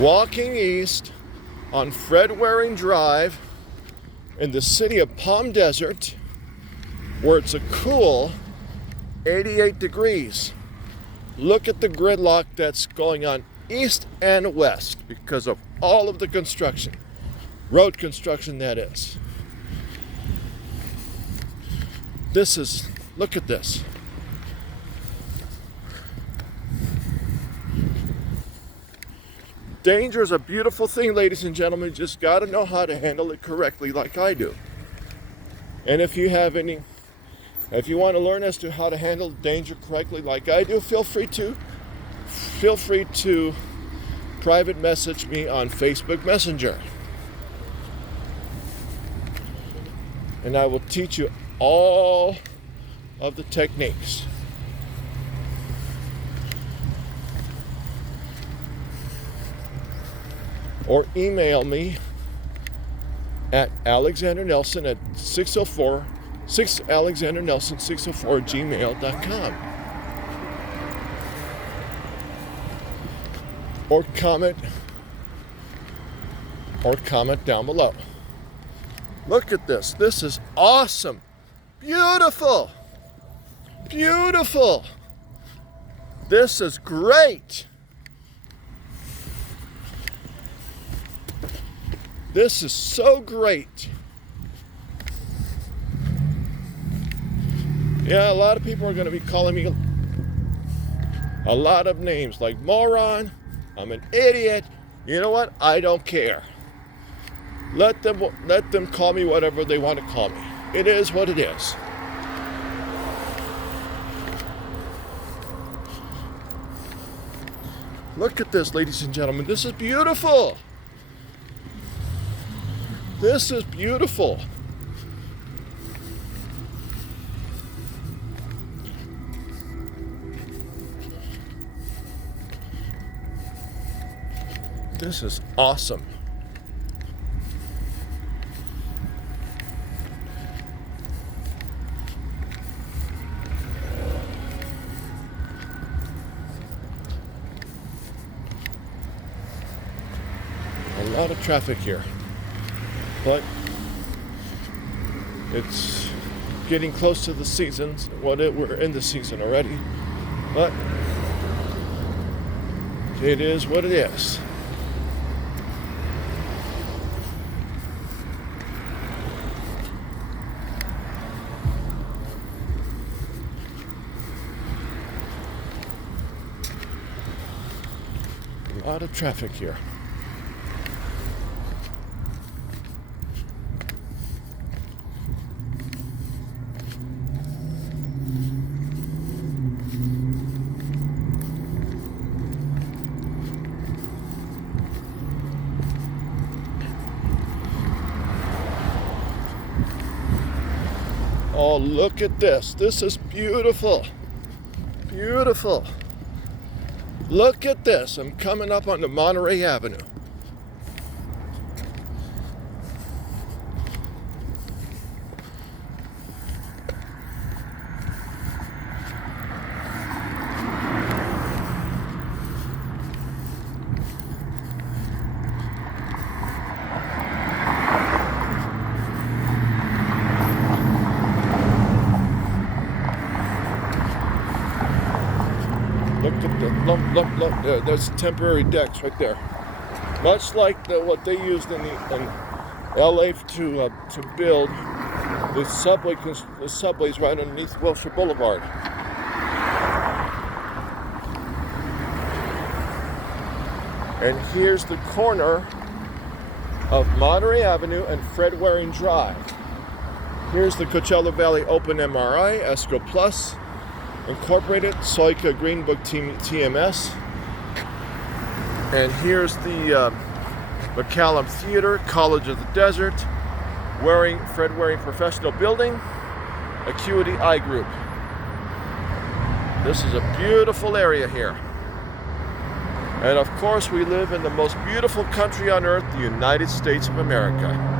walking east on Fred Waring Drive in the city of Palm Desert, where it's a cool 88 degrees. Look at the gridlock that's going on east and west because of all of the construction, road construction that is. Look at this. Danger is a beautiful thing, ladies and gentlemen. You just got to know how to handle it correctly like I do. And if you want to learn as to how to handle danger correctly like I do, feel free to private message me on Facebook Messenger. And I will teach you all of the techniques. Or email me at Alexander Nelson at 6AlexanderNelson604@gmail.com. Or comment down below. Look at this. This is awesome. Beautiful. Beautiful. This is great. This is so great. Yeah, a lot of people are going to be calling me a lot of names like moron, I'm an idiot. You know what? I don't care. Let them call me whatever they want to call me. It is what it is. Look at this, ladies and gentlemen. This is beautiful. This is beautiful. This is awesome. A lot of traffic here, but it's getting close to the seasons. We're in the season already, but it is what it is. A lot of traffic here. Oh, look at this. This is beautiful. Beautiful. Look at this. I'm coming up onto Monterey Avenue. Look at the there's temporary decks right there. Much like what they used in LA to build the subways right underneath Wilshire Boulevard. And here's the corner of Monterey Avenue and Fred Waring Drive. Here's the Coachella Valley Open MRI, Esco Plus Incorporated, Soika Green Book TMS. And here's the McCallum Theater, College of the Desert, Fred Waring Professional Building, Acuity Eye Group. This is a beautiful area here. And of course, we live in the most beautiful country on earth, the United States of America.